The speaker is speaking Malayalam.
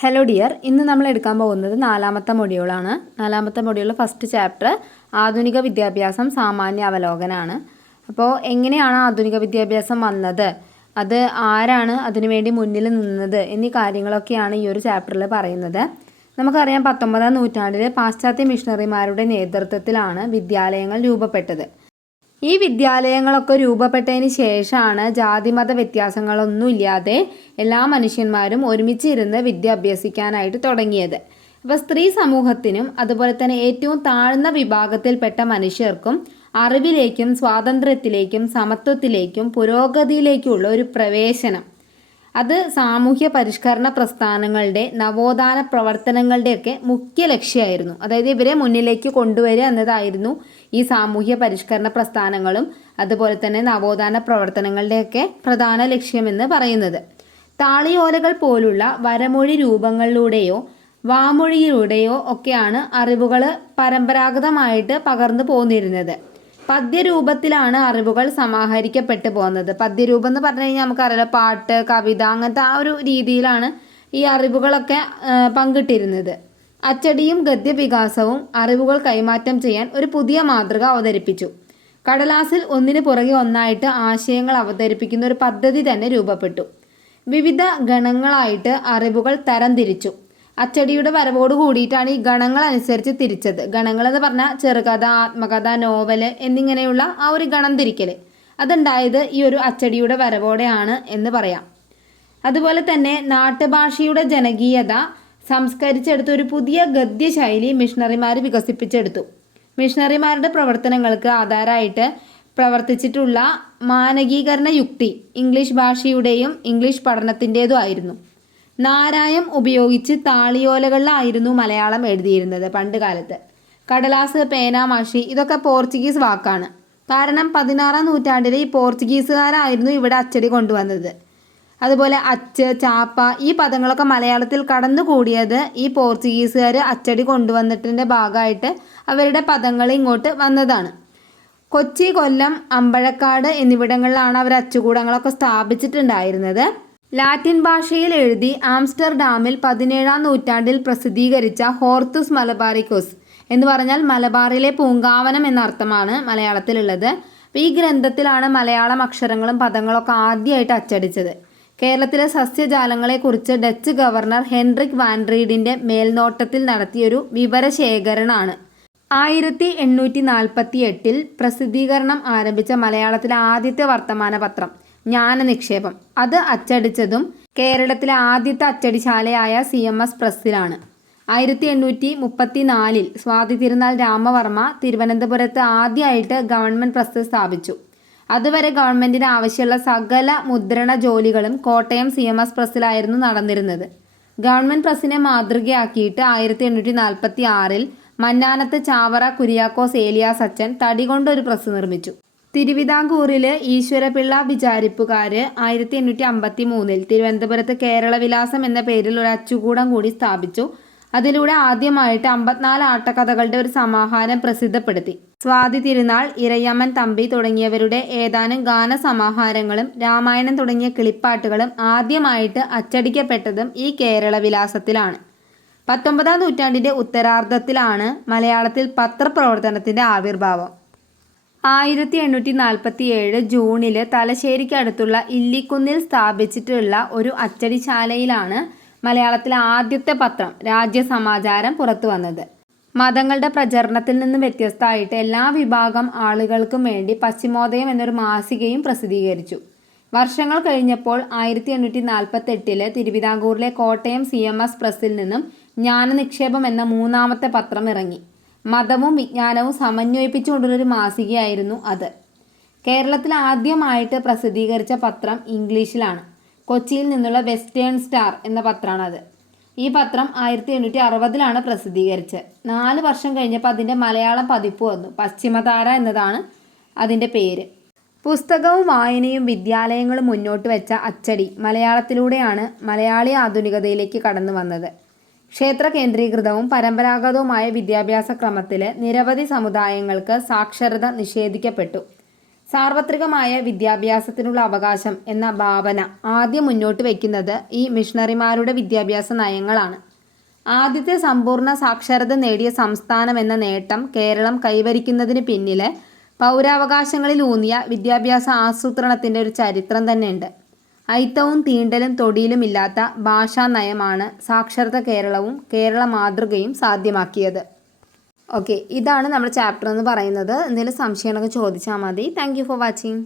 ഹലോ ഡിയർ ഇന്ന് നമ്മൾ എടുക്കാൻ പോകുന്നത് നാലാമത്തെ മൊഡ്യൂളാണ് നാലാമത്തെ മൊഡ്യൂൾ ഫസ്റ്റ് ചാപ്റ്റർ ആധുനിക വിദ്യാഭ്യാസം സാമാന്യ അവലോകനമാണ് അപ്പോൾ എങ്ങനെയാണ് ആധുനിക വിദ്യാഭ്യാസം വന്നത്? അത് ആരാണ് അതിനുവേണ്ടി മുന്നിൽ നിന്നത് എന്നീ കാര്യങ്ങളൊക്കെയാണ് ഈ ഒരു ചാപ്റ്ററിൽ പറയുന്നത്. നമുക്കറിയാം പത്തൊമ്പതാം നൂറ്റാണ്ടിൽ പാശ്ചാത്യ മിഷണറിമാരുടെ നേതൃത്വത്തിലാണ് വിദ്യാലയങ്ങൾ രൂപപ്പെട്ടത്. ഈ വിദ്യാലയങ്ങളൊക്കെ രൂപപ്പെട്ടതിന് ശേഷമാണ് ജാതിമത വ്യത്യാസങ്ങളൊന്നുമില്ലാതെ എല്ലാ മനുഷ്യന്മാരും ഒരുമിച്ചിരുന്ന് വിദ്യ അഭ്യസിക്കാനായിട്ട് തുടങ്ങിയത്. അപ്പോൾ സ്ത്രീ സമൂഹത്തിനും അതുപോലെ തന്നെ ഏറ്റവും താഴ്ന്ന വിഭാഗത്തിൽപ്പെട്ട മനുഷ്യർക്കും അറിവിലേക്കും സ്വാതന്ത്ര്യത്തിലേക്കും സമത്വത്തിലേക്കും പുരോഗതിയിലേക്കുമുള്ള ഒരു പ്രവേശനം. അത് സാമൂഹ്യ പരിഷ്കരണ പ്രസ്ഥാനങ്ങളുടെ നവോത്ഥാന പ്രവർത്തനങ്ങളുടെയൊക്കെ മുഖ്യ ലക്ഷ്യമായിരുന്നു. അതായത് ഇവരെ മുന്നിലേക്ക് കൊണ്ടുവരിക എന്നതായിരുന്നു ഈ സാമൂഹ്യ പരിഷ്കരണ പ്രസ്ഥാനങ്ങളും അതുപോലെ തന്നെ നവോത്ഥാന പ്രവർത്തനങ്ങളുടെയൊക്കെ പ്രധാന ലക്ഷ്യമെന്ന് പറയുന്നത്. താളിയോലകൾ പോലുള്ള വരമൊഴി രൂപങ്ങളിലൂടെയോ വാമൊഴിയിലൂടെയോ ഒക്കെയാണ് അറിവുകൾ പരമ്പരാഗതമായിട്ട് പകർന്നു പോന്നിരുന്നത്. പദ്യരൂപത്തിലാണ് അറിവുകൾ സമാഹരിക്കപ്പെട്ടു പോകുന്നത്. പദ്യരൂപം എന്ന് പറഞ്ഞു കഴിഞ്ഞാൽ നമുക്കറിയാലോ പാട്ട് കവിത അങ്ങനത്തെ ആ ഒരു രീതിയിലാണ് ഈ അറിവുകളൊക്കെ പങ്കിട്ടിരുന്നത്. അച്ചടിയും ഗദ്യവികാസവും അറിവുകൾ കൈമാറ്റം ചെയ്യാൻ ഒരു പുതിയ മാതൃക അവതരിപ്പിച്ചു. കടലാസിൽ ഒന്നിന് പുറകെ ഒന്നായിട്ട് ആശയങ്ങൾ അവതരിപ്പിക്കുന്ന ഒരു പദ്ധതി തന്നെ രൂപപ്പെട്ടു. വിവിധ ഗണങ്ങളായിട്ട് അറിവുകൾ തരംതിരിച്ചു. അച്ചടിയുടെ വരവോട് കൂടിയിട്ടാണ് ഈ ഗണങ്ങൾ അനുസരിച്ച് തിരിച്ചത്. ഗണങ്ങൾ എന്ന് പറഞ്ഞാൽ ചെറുകഥ ആത്മകഥ നോവൽ എന്നിങ്ങനെയുള്ള ആ ഒരു ഗണം തിരിക്കൽ അതുണ്ടായത് ഈ ഒരു അച്ചടിയുടെ വരവോടെയാണ് എന്ന് പറയാം. അതുപോലെ തന്നെ നാട്ടുഭാഷയുടെ ജനകീയത സംസ്കരിച്ചെടുത്ത ഒരു പുതിയ ഗദ്യശൈലി മിഷണറിമാർ വികസിപ്പിച്ചെടുത്തു. മിഷണറിമാരുടെ പ്രവർത്തനങ്ങൾക്ക് ആധാരമായിട്ട് പ്രവർത്തിച്ചിട്ടുള്ള മാനകീകരണ യുക്തി ഇംഗ്ലീഷ് ഭാഷയുടെയും ഇംഗ്ലീഷ് പഠനത്തിന്റെതും ആയിരുന്നു. നാരായം ഉപയോഗിച്ച് താളിയോലകളിലായിരുന്നു മലയാളം എഴുതിയിരുന്നത് പണ്ട് കാലത്ത് കടലാസ് പേന ഇതൊക്കെ പോർച്ചുഗീസ് വാക്കാണ്. കാരണം പതിനാറാം നൂറ്റാണ്ടിൽ ഈ പോർച്ചുഗീസുകാരായിരുന്നു ഇവിടെ അച്ചടി കൊണ്ടുവന്നത്. അതുപോലെ അച്ച് ചാപ്പ ഈ പദങ്ങളൊക്കെ മലയാളത്തിൽ കടന്നുകൂടിയത് ഈ പോർച്ചുഗീസുകാർ അച്ചടി കൊണ്ടുവന്നിട്ടിന്റെ ഭാഗമായിട്ട് അവരുടെ പദങ്ങൾ ഇങ്ങോട്ട് വന്നതാണ്. കൊച്ചി കൊല്ലം അമ്പഴക്കാട് എന്നിവിടങ്ങളിലാണ് അവർ അച്ചുകൂടങ്ങളൊക്കെ സ്ഥാപിച്ചിട്ടുണ്ടായിരുന്നത്. ലാറ്റിൻ ഭാഷയിൽ എഴുതി ആംസ്റ്റർഡാമിൽ പതിനേഴാം നൂറ്റാണ്ടിൽ പ്രസിദ്ധീകരിച്ച ഹോർത്തുസ് മലബാറിക്കോസ് എന്ന് പറഞ്ഞാൽ മലബാറിലെ പൂങ്കാവനം എന്ന അർത്ഥമാണ് മലയാളത്തിലുള്ളത്. അപ്പോൾ ഈ ഗ്രന്ഥത്തിലാണ് മലയാളം അക്ഷരങ്ങളും പദങ്ങളൊക്കെ ആദ്യമായിട്ട് അച്ചടിച്ചത്. കേരളത്തിലെ സസ്യജാലങ്ങളെക്കുറിച്ച് ഡച്ച് ഗവർണർ ഹെൻറിക് വാൻഡ്രീഡിന്റെ മേൽനോട്ടത്തിൽ നടത്തിയൊരു വിവരശേഖരണമാണ് ആയിരത്തി എണ്ണൂറ്റി നാൽപ്പത്തി എട്ടിൽ പ്രസിദ്ധീകരണം ആരംഭിച്ച മലയാളത്തിലെ ആദ്യത്തെ വർത്തമാന പത്രം ജ്ഞാനനിക്ഷേപം. അത് അച്ചടിച്ചതും കേരളത്തിലെ ആദ്യത്തെ അച്ചടിശാലയായ സി എം എസ് പ്രസ്സിലാണ്. ആയിരത്തി എണ്ണൂറ്റി മുപ്പത്തി നാലിൽ സ്വാതി തിരുനാൾ രാമവർമ്മ തിരുവനന്തപുരത്ത് ആദ്യമായിട്ട് ഗവൺമെന്റ് പ്രസ് സ്ഥാപിച്ചു. അതുവരെ ഗവൺമെന്റിന് ആവശ്യമുള്ള സകല മുദ്രണ ജോലികളും കോട്ടയം സി എം എസ് പ്രസ്സിലായിരുന്നു നടന്നിരുന്നത്. ഗവൺമെന്റ് പ്രസ്സിനെ മാതൃകയാക്കിയിട്ട് ആയിരത്തി എണ്ണൂറ്റി നാൽപ്പത്തി ആറിൽ മന്നാനത്ത് ചാവറ കുര്യാക്കോസ് ഏലിയാസ് അച്ഛൻ തടി കൊണ്ടൊരു പ്രസ് നിർമ്മിച്ചു. തിരുവിതാംകൂറിൽ ഈശ്വരപിള്ള വിചാരിപ്പുകാർ ആയിരത്തി എണ്ണൂറ്റി അമ്പത്തി മൂന്നിൽ തിരുവനന്തപുരത്ത് കേരളവിലാസം എന്ന പേരിൽ ഒരു അച്ചുകൂടം കൂടി സ്ഥാപിച്ചു. അതിലൂടെ ആദ്യമായിട്ട് അമ്പത്തിനാല് ആട്ടക്കഥകളുടെ ഒരു സമാഹാരം പ്രസിദ്ധപ്പെടുത്തി. സ്വാതി തിരുനാൾ ഇരയമ്മൻ തമ്പി തുടങ്ങിയവരുടെ ഏതാനും ഗാന സമാഹാരങ്ങളും രാമായണം തുടങ്ങിയ കിളിപ്പാട്ടുകളും ആദ്യമായിട്ട് അച്ചടിക്കപ്പെട്ടതും ഈ കേരളവിലാസത്തിലാണ് പത്തൊമ്പതാം നൂറ്റാണ്ടിന്റെ ഉത്തരാർദ്ധത്തിലാണ് മലയാളത്തിൽ പത്രപ്രവർത്തനത്തിന്റെ ആവിർഭാവം. ആയിരത്തി എണ്ണൂറ്റി നാൽപ്പത്തി ഏഴ് ജൂണിൽ തലശ്ശേരിക്ക് അടുത്തുള്ള ഇല്ലിക്കുന്നിൽ സ്ഥാപിച്ചിട്ടുള്ള ഒരു അച്ചടിശാലയിലാണ് മലയാളത്തിലെ ആദ്യത്തെ പത്രം രാജ്യസമാചാരം പുറത്തു വന്നത്. മതങ്ങളുടെ പ്രചരണത്തിൽ നിന്ന് വ്യത്യസ്തമായിട്ട് എല്ലാ വിഭാഗം ആളുകൾക്കും വേണ്ടി പശ്ചിമോദയം എന്നൊരു മാസികയും പ്രസിദ്ധീകരിച്ചു. വർഷങ്ങൾ കഴിഞ്ഞപ്പോൾ ആയിരത്തി എണ്ണൂറ്റി നാൽപ്പത്തി എട്ടിൽ തിരുവിതാംകൂറിലെ കോട്ടയം സി എം എസ് പ്രസ്സിൽ നിന്നും ജ്ഞാനനിക്ഷേപം എന്ന മൂന്നാമത്തെ പത്രം ഇറങ്ങി. മതവും വിജ്ഞാനവും സമന്വയിപ്പിച്ചുകൊണ്ടുള്ളൊരു മാസികയായിരുന്നു അത്. കേരളത്തിൽ ആദ്യമായിട്ട് പ്രസിദ്ധീകരിച്ച പത്രം ഇംഗ്ലീഷിലാണ്. കൊച്ചിയിൽ നിന്നുള്ള വെസ്റ്റേൺ സ്റ്റാർ എന്ന പത്രമാണത്. ഈ പത്രം ആയിരത്തി എണ്ണൂറ്റി അറുപതിലാണ് പ്രസിദ്ധീകരിച്ചത്. നാല് വർഷം കഴിഞ്ഞപ്പോൾ അതിന്റെ മലയാളം പതിപ്പ് വന്നു. പശ്ചിമതാര എന്നതാണ് അതിന്റെ പേര്. പുസ്തകവും വായനയും വിദ്യാലയങ്ങളും മുന്നോട്ട് വെച്ച അച്ചടി മലയാളത്തിലൂടെയാണ് മലയാളി ആധുനികതയിലേക്ക് കടന്നു വന്നത്. ക്ഷേത്ര കേന്ദ്രീകൃതവും പരമ്പരാഗതവുമായ വിദ്യാഭ്യാസ ക്രമത്തിലെ നിരവധി സമുദായങ്ങൾക്ക് സാക്ഷരത നിഷേധിക്കപ്പെട്ടു. സാർവത്രികമായ വിദ്യാഭ്യാസത്തിനുള്ള അവകാശം എന്ന ഭാവന ആദ്യം മുന്നോട്ട് വയ്ക്കുന്നത് ഈ മിഷണറിമാരുടെ വിദ്യാഭ്യാസ നയങ്ങളാണ്. ആദ്യത്തെ സമ്പൂർണ സാക്ഷരത നേടിയ സംസ്ഥാനം എന്ന നേട്ടം കേരളം കൈവരിക്കുന്നതിന് പിന്നിലെ പൗരാവകാശങ്ങളിൽ ഊന്നിയ വിദ്യാഭ്യാസ ആസൂത്രണത്തിന്റെ ഒരു ചരിത്രം തന്നെയുണ്ട്. അയിത്തവും തീണ്ടലും തൊടിയിലും ഇല്ലാത്ത ഭാഷാ നയമാണ് സാക്ഷരത കേരളവും കേരള മാതൃകയും സാധ്യമാക്കിയത്. ഓക്കെ ഇതാണ് നമ്മുടെ ചാപ്റ്റർ എന്ന് പറയുന്നത്. എന്തെങ്കിലും സംശയങ്ങളൊക്കെ ചോദിച്ചാൽ മതി. Thank for watching